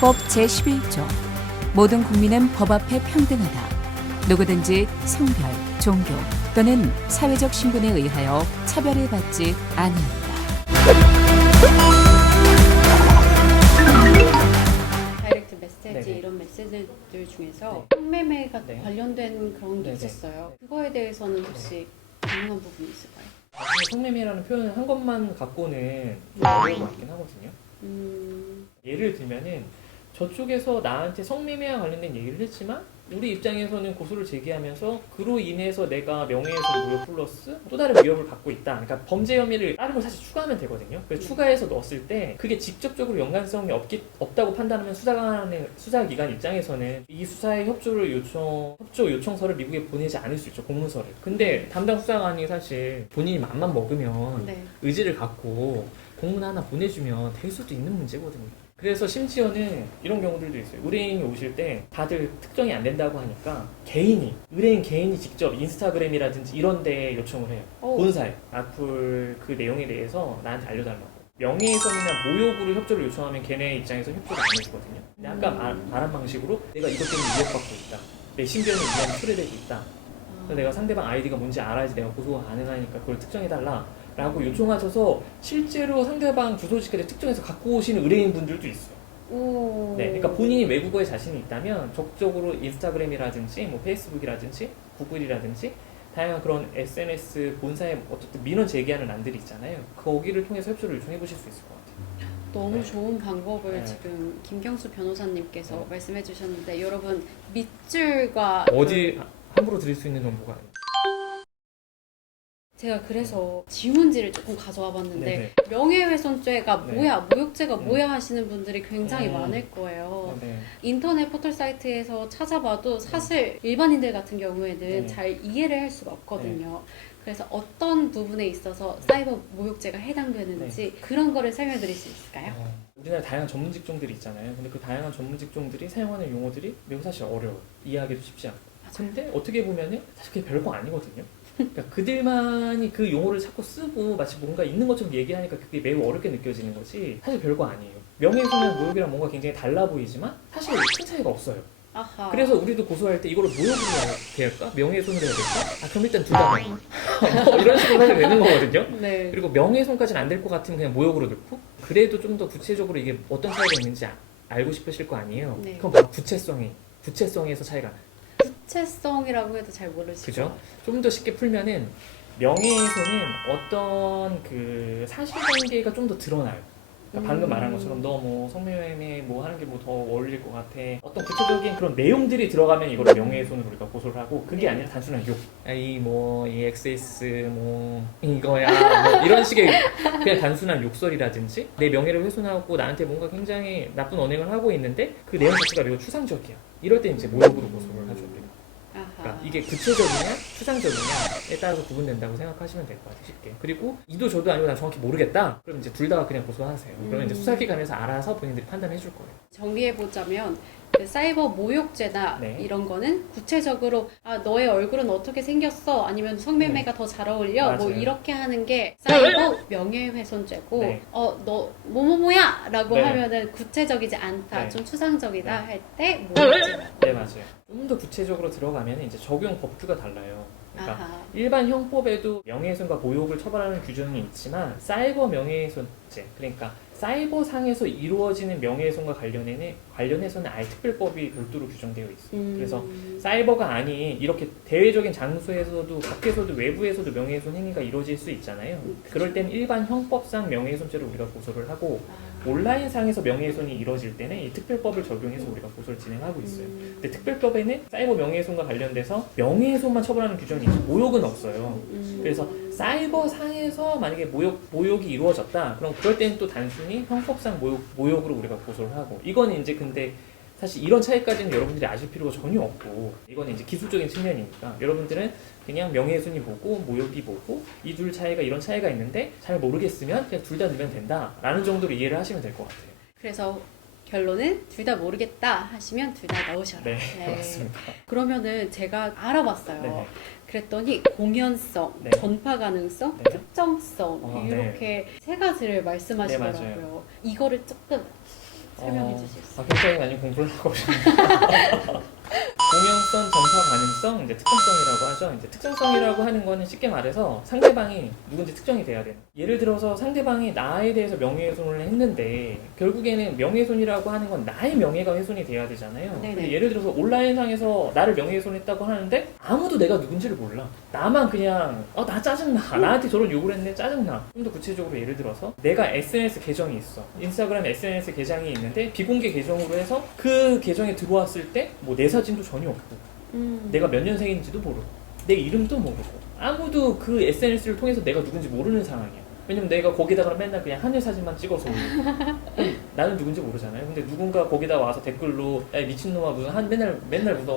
헌법 제11조 모든 국민은 법 앞에 평등하다. 누구든지 성별, 종교 또는 사회적 신분에 의하여 차별을 받지 아니한다. 다이렉트 메시지 네네. 이런 메시지들 중에서 네. 성매매가 네. 관련된 그런 게 네네. 있었어요. 그거에 대해서는 혹시 가능한 부분이 있을까요? 성매매라는 표현을 한 것만 갖고는 어려운 것 같긴 하거든요. 예를 들면은 저쪽에서 나한테 성매매와 관련된 얘기를 했지만 우리 입장에서는 고소를 제기하면서 그로 인해서 내가 명예훼손 무효 플러스 또 다른 위협을 받고 있다. 그러니까 범죄 혐의를 다른 걸 사실 추가하면 되거든요. 그래서 추가해서 넣었을 때 그게 직접적으로 연관성이 없다고 판단하면 수사기관 입장에서는 이 수사에 협조 요청서를 미국에 보내지 않을 수 있죠. 공문서를. 근데 담당 수사관이 사실 본인이 맘만 먹으면 네. 의지를 갖고 공문 하나 보내주면 될 수도 있는 문제거든요. 그래서 심지어는 이런 경우들도 있어요. 의뢰인이 오실 때 다들 특정이 안 된다고 하니까 의뢰인 개인이 직접 인스타그램이라든지 이런 데 요청을 해요. 본사에 악플 그 내용에 대해서 나한테 알려달라고. 명예훼손이나 모욕으로 협조를 요청하면 걔네 입장에서 협조를 안 해주거든요. 근데 아까 말한 방식으로 내가 이것 때문에 위협받고 있다. 내 신변에 위험이 초래되고 있다. 그래서 내가 상대방 아이디가 뭔지 알아야지 내가 고소가 가능하니까 그걸 특정해달라. 라고 요청하셔서 실제로 상대방 주소지까지 특정해서 갖고 오시는 의뢰인분들도 있어요. 네, 그러니까 본인이 외국어에 자신이 있다면 적극적으로 인스타그램이라든지 뭐 페이스북이라든지 구글이라든지 다양한 그런 SNS 본사에 어쨌든 민원 제기하는 란들이 있잖아요. 거기를 통해서 협조를 요청해 보실 수 있을 것 같아요. 너무 네. 좋은 방법을 네. 지금 김경수 변호사님께서 네. 말씀해 주셨는데 여러분 밑줄과 어디 함부로 드릴 수 있는 정보가 아니에요. 제가 그래서 지문지를 조금 가져와 봤는데 네네. 명예훼손죄가 네. 뭐야, 모욕죄가 뭐야 하시는 분들이 굉장히 음. 많을 거예요. 네. 인터넷 포털 사이트에서 찾아봐도 사실 일반인들 같은 경우에는 네. 잘 이해를 할 수가 없거든요. 그래서 어떤 부분에 있어서 사이버 모욕죄가 해당되는지 그런 거를 설명드릴 수 있을까요? 우리나라 다양한 전문 직종들이 있잖아요. 근데 그 다양한 전문 직종들이 사용하는 용어들이 매우 사실 어려워요. 이해하기도 쉽지 않고. 근데 어떻게 보면은 사실 그게 별거 아니거든요. 그러니까 그들만이 그 용어를 자꾸 쓰고 마치 뭔가 있는 것처럼 얘기하니까 그게 매우 어렵게 느껴지는 거지 사실 별거 아니에요. 명예훼손이랑 모욕이랑 뭔가 굉장히 달라 보이지만 사실 큰 차이가 없어요. 아하. 그래서 우리도 고소할 때 이거를 모욕으로 해야 될까? 명예훼손으로 해야 될까? 그럼 일단 둘 다 뭐 이런 식으로 하게 되는 거거든요. 네. 그리고 명예훼손까지는 안 될 것 같으면 그냥 모욕으로 넣고 그래도 좀 더 구체적으로 이게 어떤 차이가 있는지 알고 싶으실 거 아니에요. 네. 그럼 바로 구체성에서 차이가 나요. 구체성이라고 해도 잘 모르시죠? 그죠? 좀 더 쉽게 풀면은 명예훼손은 어떤 그 사실관계가 좀 더 드러나요. 그러니까 방금 말한 것처럼 너 뭐 성매매 뭐 하는 게 뭐 더 어울릴 것 같아. 어떤 구체적인 그런 내용들이 들어가면 이걸 명예훼손으로 우리가 고소를 하고 그게 아니라 단순한 욕. 이 XS 뭐 이거야 뭐 이런 식의 그냥 단순한 욕설이라든지 내 명예를 훼손하고 나한테 뭔가 굉장히 나쁜 언행을 하고 있는데 그 내용 자체가 매우 추상적이야. 이럴 때 이제 모욕으로 고소를 하죠. 우리가. 아하. 그러니까 이게 구체적이냐 추상적이냐에 따라서 구분된다고 생각하시면 될 것 같아요. 쉽게. 그리고 이도 저도 아니고 난 정확히 모르겠다. 그럼 이제 둘 다 그냥 고소하세요. 그러면 이제 수사기관에서 알아서 본인들이 판단해 줄 거예요. 정리해보자면 그 사이버 모욕죄나 네. 이런 거는 구체적으로 너의 얼굴은 어떻게 생겼어? 아니면 성매매가 더 잘 어울려? 뭐 맞아요. 이렇게 하는 게 사이버 명예훼손죄고 네. 너 뭐뭐뭐야? 라고 네. 하면은 구체적이지 않다, 네. 좀 추상적이다 네. 할 때 모욕죄. 네, 맞아요. 좀 더 구체적으로 들어가면 이제 적용 법규가 달라요. 그러니까 아하. 일반 형법에도 명예훼손과 모욕을 처벌하는 규정이 있지만 사이버 명예훼손죄, 그러니까 사이버상에서 이루어지는 명예훼손과 관련해서는 아예 특별법이 별도로 규정되어 있어요. 그래서 사이버가 아닌 이렇게 대외적인 장소에서도 밖에서도 외부에서도 명예훼손 행위가 이루어질 수 있잖아요. 그럴 땐 일반 형법상 명예훼손죄를 우리가 고소를 하고 온라인상에서 명예훼손이 이루어질 때는 이 특별법을 적용해서 우리가 고소를 진행하고 있어요. 근데 특별법에는 사이버 명예훼손과 관련돼서 명예훼손만 처벌하는 규정이 있죠. 모욕은 없어요. 그래서 사이버상에서 만약에 모욕이 이루어졌다. 그럼 그럴 때는 또 단순히 형법상 모욕으로 우리가 고소를 하고 이거는 이제 근데 사실 이런 차이까지는 여러분들이 아실 필요가 전혀 없고 이거는 이제 기술적인 측면이니까 여러분들은 그냥 명예훼손이 보고 모욕이 보고 이 둘 차이가 이런 차이가 있는데 잘 모르겠으면 그냥 둘 다 넣으면 된다라는 정도로 이해를 하시면 될 것 같아요. 그래서 결론은 둘 다 모르겠다 하시면 둘 다 넣으셔라. 네, 맞습니다. 그러면 제가 알아봤어요. 네. 그랬더니 공연성, 네. 전파 가능성, 네. 특정성 아, 이렇게 세 가지를 말씀하시더라고요. 네, 맞아요. 이거를 조금 설명해 주실 수 있어요? 굉장히 많이 공부를 하고 오셨네요. 공연성, 전파 가능성, 이제 특정성이라고 하죠. 이제 특정성이라고 하는 거는 쉽게 말해서 상대방이 누군지 특정이 돼야 돼요. 예를 들어서 상대방이 나에 대해서 명예훼손을 했는데 결국에는 명예훼손이라고 하는 건 나의 명예가 훼손이 돼야 되잖아요. 네네. 근데 예를 들어서 온라인상에서 나를 명예훼손했다고 하는데 아무도 내가 누군지를 몰라. 나만 그냥 나 짜증나. 나한테 저런 욕을 했는데 짜증나. 좀 더 구체적으로 예를 들어서 내가 SNS 계정이 있어. 인스타그램 SNS 계정이 있는데 비공개 계정으로 해서 그 계정에 들어왔을 때 뭐 내 사진도 전혀 없고 내가 몇 년생인지도 모르고 내 이름도 모르고 아무도 그 SNS를 통해서 내가 누군지 모르는 상황이야. 왜냐면 내가 거기다가 맨날 그냥 하늘 사진만 찍어서 올리고 나는 누군지 모르잖아요. 근데 누군가 거기다 와서 댓글로 야 미친놈아 무슨 맨날 무슨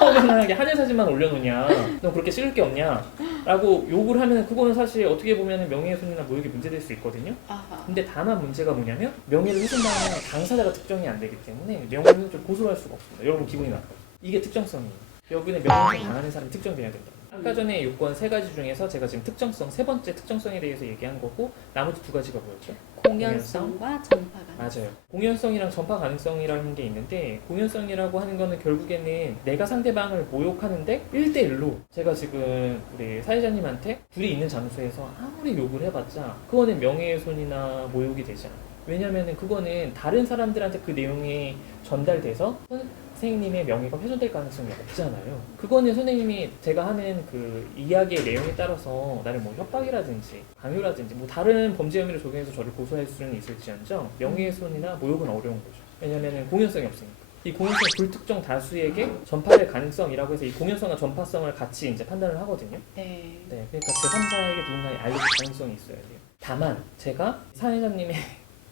허무하게 하늘 사진만 올려놓냐, 너 그렇게 찍을 게 없냐 라고 욕을 하면 그거는 사실 어떻게 보면 명예훼손이나 모욕이 문제될 수 있거든요. 아하. 근데 다만 문제가 뭐냐면 명예를 훼손당하면 당사자가 특정이 안 되기 때문에 명예를 좀 고소할 수가 없습니다. 여러분 기분이 나빠요. 이게 특정성이에요. 여기는 명예훼손 당하는 사람이 특정돼야 된다. 아까 전에 요건 3가지 중에서 제가 지금 특정성, 3번째 특정성에 대해서 얘기한 거고 나머지 2가지가 뭐였죠? 공연성과 전파 가능성. 맞아요. 공연성이랑 전파 가능성이라는 게 있는데 공연성이라고 하는 거는 결국에는 내가 상대방을 모욕하는데 1대1로 제가 지금 우리 사회자님한테 둘이 있는 장소에서 아무리 욕을 해봤자 그거는 명예훼손이나 모욕이 되지 않아요. 왜냐면은 그거는 다른 사람들한테 그 내용이 전달돼서 선생님의 명예가 훼손될 가능성이 없잖아요. 그거는 선생님이 제가 하는 그 이야기의 내용에 따라서 나를 뭐 협박이라든지 강요라든지 뭐 다른 범죄 혐의를 적용해서 저를 고소할 수는 있을지언정 명예훼손이나 모욕은 어려운 거죠. 왜냐면은 공연성이 없으니까. 이 공연성 불특정 다수에게 전파될 가능성이라고 해서 이 공연성과 전파성을 같이 이제 판단을 하거든요. 네. 네, 그러니까 제3자에게 누군가에 알릴 가능성이 있어야 돼요. 다만 제가 사회자님에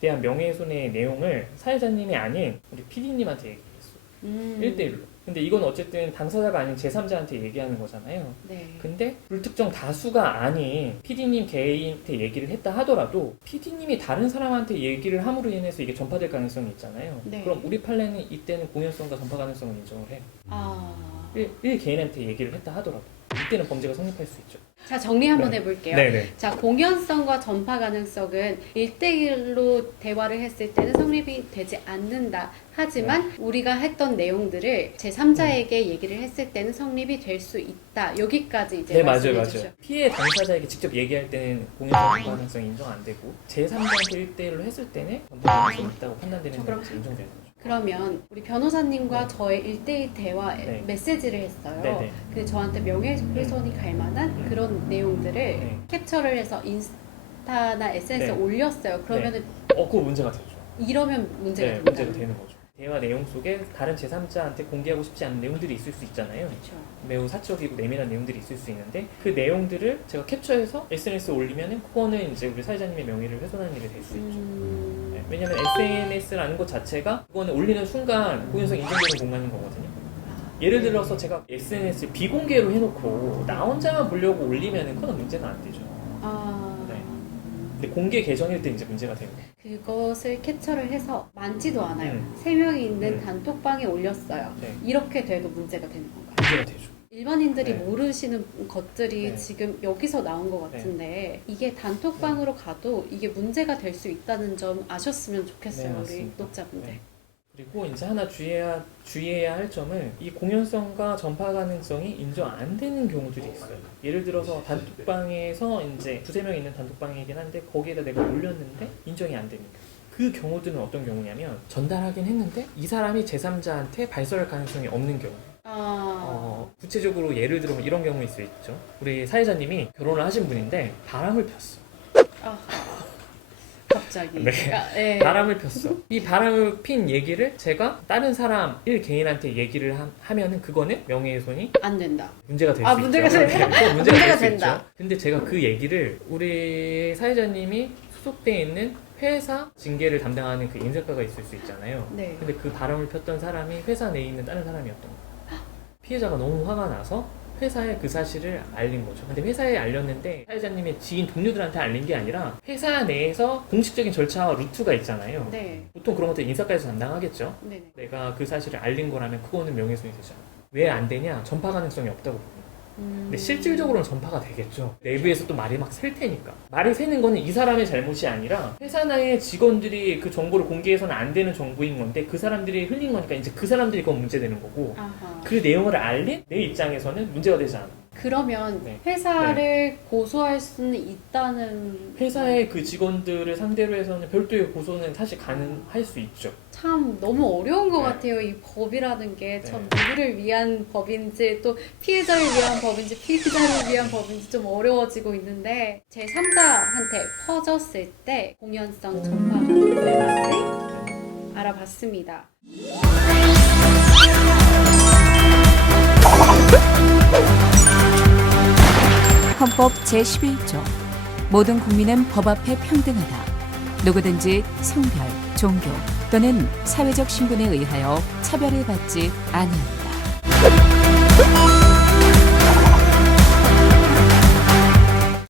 대한 명예훼손의 내용을 사회자님이 아닌 우리 PD님한테 얘기했어요. 1대1로. 근데 이건 어쨌든 당사자가 아닌 제3자한테 얘기하는 거잖아요. 네. 근데 불특정 다수가 아닌 PD님 개인한테 얘기를 했다 하더라도 PD님이 다른 사람한테 얘기를 함으로 인해서 이게 전파될 가능성이 있잖아요. 네. 그럼 우리 판례는 이때는 공연성과 전파 가능성을 인정을 해요. 아. 1 개인한테 얘기를 했다 하더라도 이때는 범죄가 성립할 수 있죠. 자, 정리 한번 네. 해볼게요. 네네. 자, 공연성과 전파 가능성은 1대1로 대화를 했을 때는 성립이 되지 않는다. 하지만 우리가 했던 내용들을 제3자에게 얘기를 했을 때는 성립이 될 수 있다. 여기까지 이제 네, 말씀해 맞아요. 주시죠. 피해 당사자에게 직접 얘기할 때는 공연성 전파 가능성이 인정 안 되고 제3자한테 1대1로 했을 때는 전파 가능성이 있다고 판단되는 그럼- 것이 인정되는 거죠. 그러면 우리 변호사님과 네. 저의 1대1 대화 네. 메시지를 했어요. 네네. 근데 저한테 명예훼손이 갈 만한 그런 내용들을 네. 캡처를 해서 인스타나 SNS에 네. 올렸어요. 그러면은 그거 문제가 되죠. 이러면 문제가 네, 됩니다. 문제가 되는 거죠. 대화 내용 속에 다른 제3자한테 공개하고 싶지 않은 내용들이 있을 수 있잖아요. 그렇죠. 매우 사적이고 내밀한 내용들이 있을 수 있는데 그 내용들을 제가 캡처해서 SNS에 올리면은 그거는 이제 우리 사회자님의 명예를 훼손하는 일이 될 수 있죠. 네, 왜냐면 SNS라는 것 자체가 그거는 올리는 순간 공연성 인정되는 공간인 거거든요. 예를 들어서 제가 SNS 비공개로 해놓고 나 혼자만 보려고 올리면은 그건 문제가 안 되죠. 아, 네. 근데 공개 계정일 때 이제 문제가 되는 거예요. 그것을 캡처를 해서 많지도 않아요. 음. 3명이 있는 음. 단톡방에 올렸어요. 네. 이렇게 돼도 문제가 되는 건가요? 문제가 되죠. 일반인들이 네. 모르시는 것들이 네. 지금 여기서 나온 것 같은데 이게 단톡방으로 가도 이게 문제가 될 수 있다는 점 아셨으면 좋겠어요. 네, 우리 맞습니다. 독자분들. 네. 그리고 이제 하나 주의해야 할 점은 이 공연성과 전파 가능성이 인정 안 되는 경우들이 있어요. 예를 들어서 단톡방에서 이제 2-3명 있는 단톡방이긴 한데 거기에다 내가 올렸는데 인정이 안 되는 경우. 그 경우들은 어떤 경우냐면 전달하긴 했는데 이 사람이 제3자한테 발설할 가능성이 없는 경우. 구체적으로 예를 들면 이런 경우 있을 수 있죠. 우리 사회자님이 결혼을 하신 분인데 바람을 폈어. 아하. 갑자기. 네. 네. 바람을 폈어. 이 바람을 핀 얘기를 제가 다른 사람 1개인한테 얘기를 하면은 그거는 명예훼손이 안 된다. 문제가 될 수 있죠. 문제가 네, 된다. 그건 문제가 될 수 된다. 있죠. 근데 제가 그 얘기를 우리 사회자님이 소속돼 있는 회사 징계를 담당하는 그 인사과가 있을 수 있잖아요. 네. 근데 그 바람을 폈던 사람이 회사 내에 있는 다른 사람이었던 거예요. 피해자가 너무 화가 나서 회사에 그 사실을 알린 거죠. 근데 회사에 알렸는데 사회자님의 지인 동료들한테 알린 게 아니라 회사 내에서 공식적인 절차와 루트가 있잖아요. 네. 보통 그런 것들 인사과에서 담당하겠죠. 네네. 내가 그 사실을 알린 거라면 그거는 명예훼손이 되잖아. 왜 안 되냐? 전파 가능성이 없다고 봅니다. 근데 실질적으로는 전파가 되겠죠. 내부에서 또 말이 막 셀 테니까. 말이 새는 거는 이 사람의 잘못이 아니라 회사 내의 직원들이 그 정보를 공개해서는 안 되는 정보인 건데 그 사람들이 흘린 거니까 이제 그 사람들이 그건 문제되는 거고 아하. 그 내용을 알린 내 입장에서는 문제가 되지 않아. 그러면 네. 회사를 고소할 수는 있다는 회사의 그 직원들을 상대로 해서는 별도의 고소는 사실 가능할 수 있죠. 참 너무 어려운 것 네. 같아요. 이 법이라는 게 참 네. 누구를 위한 법인지 또 피해자를 위한 법인지 피해자를 위한 법인지 좀 어려워지고 있는데 제3자한테 퍼졌을 때 공연성 전파 가능성에 대해 알아봤습니다. 헌법 제11조 모든 국민은 법 앞에 평등하다. 누구든지 성별, 종교 또는 사회적 신분에 의하여 차별을 받지 아니한다.